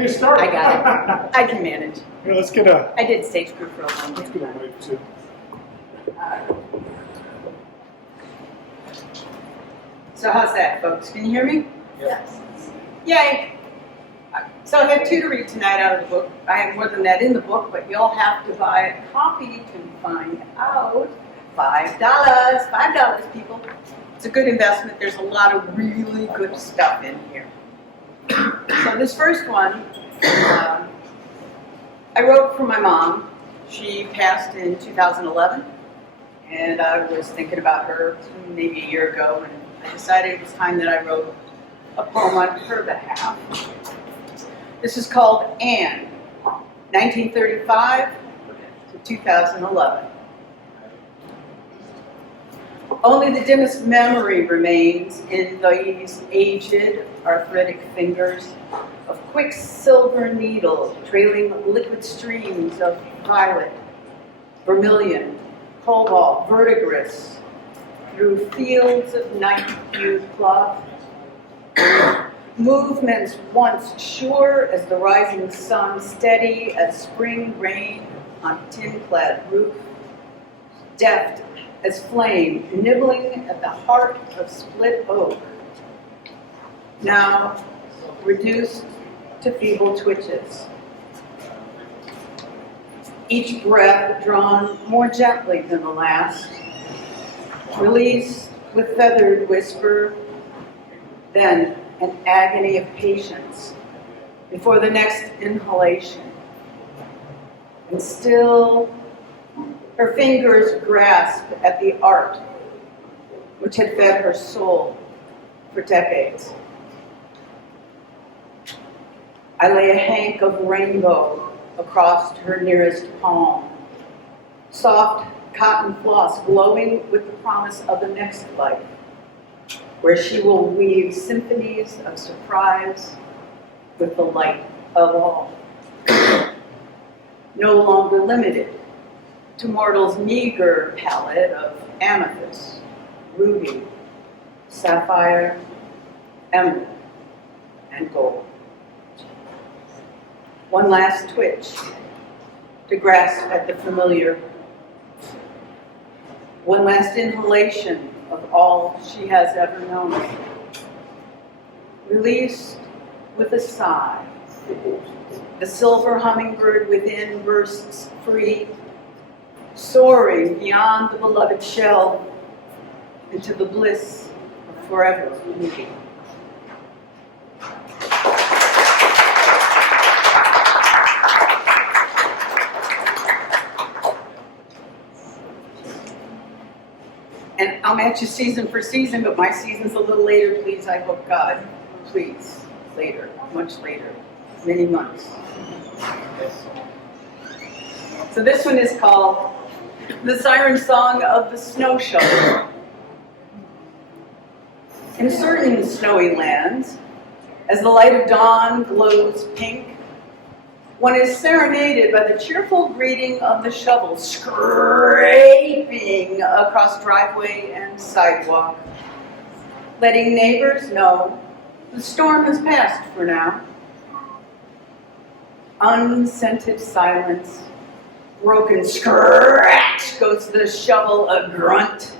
Okay, start. I got it. I can manage. Here, let's get a. I did stage crew for a long Let's time. get a mic too. So how's that, folks? Can you hear me? Yes. Yay! So I have two to read tonight out of the book. I have more than that in the book, but you'll have to buy a copy to find out. $5. $5, people. It's a good investment. There's a lot of really good stuff in here. So this first one, I wrote for my mom. She passed in 2011, and I was thinking about her maybe a year ago, and I decided it was time that I wrote a poem on her behalf. This is called Anne, 1935 to 2011. Only the dimmest memory remains in these aged, arthritic fingers of quicksilver needles trailing liquid streams of violet, vermilion, cobalt, verdigris through fields of night-hued cloth. Movements once sure as the rising sun, steady as spring rain on tin-clad roof, deft as flame nibbling at the heart of split oak, now reduced to feeble twitches. Each breath drawn more gently than the last, released with feathered whisper, then an agony of patience before the next inhalation. And still, her fingers grasp at the art which had fed her soul for decades. I lay a hank of rainbow across her nearest palm, soft cotton floss glowing with the promise of the next life, where she will weave symphonies of surprise with the light of all. No longer limited to mortal's meager palette of amethyst, ruby, sapphire, emerald, and gold. One last twitch to grasp at the familiar. One last inhalation of all she has ever known. Released with a sigh, the silver hummingbird within bursts free, soaring beyond the beloved shell into the bliss of forever meeting. And I'll match you season for season, but my season's a little later, please, I hope God. Please, later, much later, many months. So this one is called The Siren Song of the Snow Shoveler. In certain snowy lands, as the light of dawn glows pink, one is serenaded by the cheerful greeting of the shovel scraping across driveway and sidewalk, letting neighbors know the storm has passed for now. Unscented silence, broken scratch goes the shovel a grunt,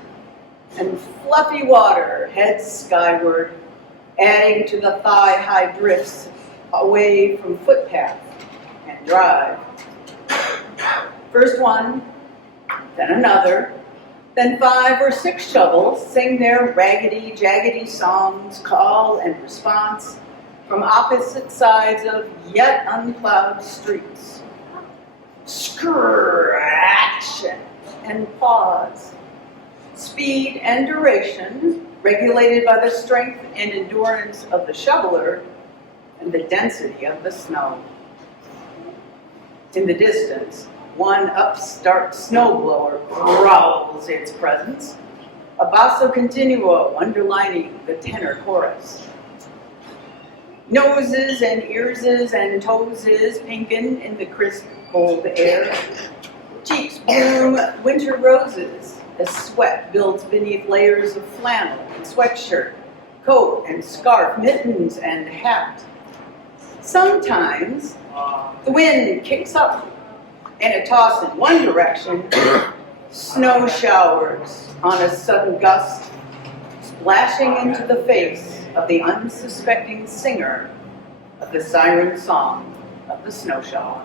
and fluffy water heads skyward, adding to the thigh-high drifts away from footpath and drive. First one, then another, then 5 or 6 shovels sing their raggedy, jaggedy songs, call and response from opposite sides of yet unplowed streets. Scratch and pause. Speed and duration regulated by the strength and endurance of the shoveler and the density of the snow. In the distance, one upstart snowblower growls its presence, a basso continuo underlining the tenor chorus. Noses and earses and toeses pinken in the crisp, cold air. Cheeks bloom winter roses as sweat builds beneath layers of flannel and sweatshirt, coat and scarf, mittens and hat. Sometimes the wind kicks up and a toss in one direction, snow showers on a sudden gust, splashing into the face of the unsuspecting singer of the siren song of the snow shovel.